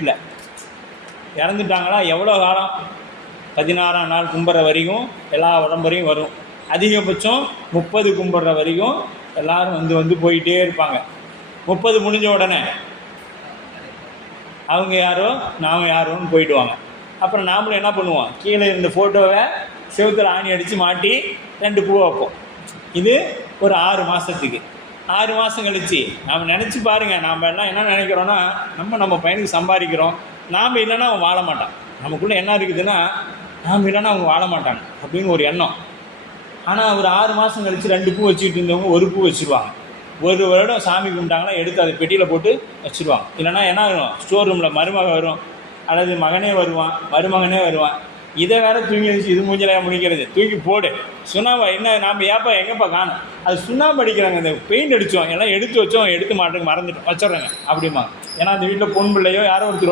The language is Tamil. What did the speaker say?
வீட்டில் இறந்துட்டாங்களா எவ்வளோ காலம் 16ஆம் நாள் கும்பிட்ற வரைக்கும் எல்லா உடம்பரையும் வரும். அதிகபட்சம் 30 கும்பிட்ற வரைக்கும் எல்லோரும் வந்து போயிட்டே இருப்பாங்க. 30 முடிஞ்ச உடனே அவங்க யாரோ நாம் யாரோன்னு போயிடுவாங்க. அப்புறம் நாமளும் என்ன பண்ணுவோம், கீழே இருந்த ஃபோட்டோவை செவுத்தில் ஆணி அடித்து மாட்டி 2 பூ வைப்போம். இது ஒரு 6 மாதத்துக்கு. 6 மாதம் கழித்து நாம் நினச்சி பாருங்கள், நாம் எல்லாம் என்ன நினைக்கிறோன்னா, நம்ம பையனுக்கு சம்பாதிக்கிறோம், நாம் இல்லைன்னா அவன் வாழ மாட்டான். நமக்குள்ளே என்ன இருக்குதுன்னா, நாம் இல்லைன்னா அவங்க வாழ மாட்டாங்க அப்படின்னு ஒரு எண்ணம். ஆனால் ஒரு 6 மாதம் கழித்து 2 பூ வச்சுக்கிட்டு இருந்தவங்க 1 பூ வச்சுருவாங்க. 1 வருடம் சாமி கும்பிட்டாங்கன்னா எடுத்து அதை பெட்டியில் போட்டு வச்சுருவாங்க. இல்லைனா என்ன ஆகும், ஸ்டோர் ரூமில் மருமகன் வரும், அல்லது மகனே வருவான், மருமகனே வருவான். இதை வேறு தூங்கி வச்சு இது மூஞ்சிலையாக முடிக்கிறது, தூக்கி போடு சுண்ணாம்பு. என்ன நாம் ஏப்பா எங்கேப்பா காணும், அது சுண்ணாம்பு அடிக்கிறாங்க, இந்த பெயிண்ட் அடித்தோம், எல்லாம் எடுத்து வச்சோம், எடுத்து மாட்டுக்கு மறந்துட்டோம் வச்சிட்றாங்க அப்படிமா. ஏன்னா அந்த வீட்டில் பொன் பிள்ளையோ யாரோ ஒருத்தர்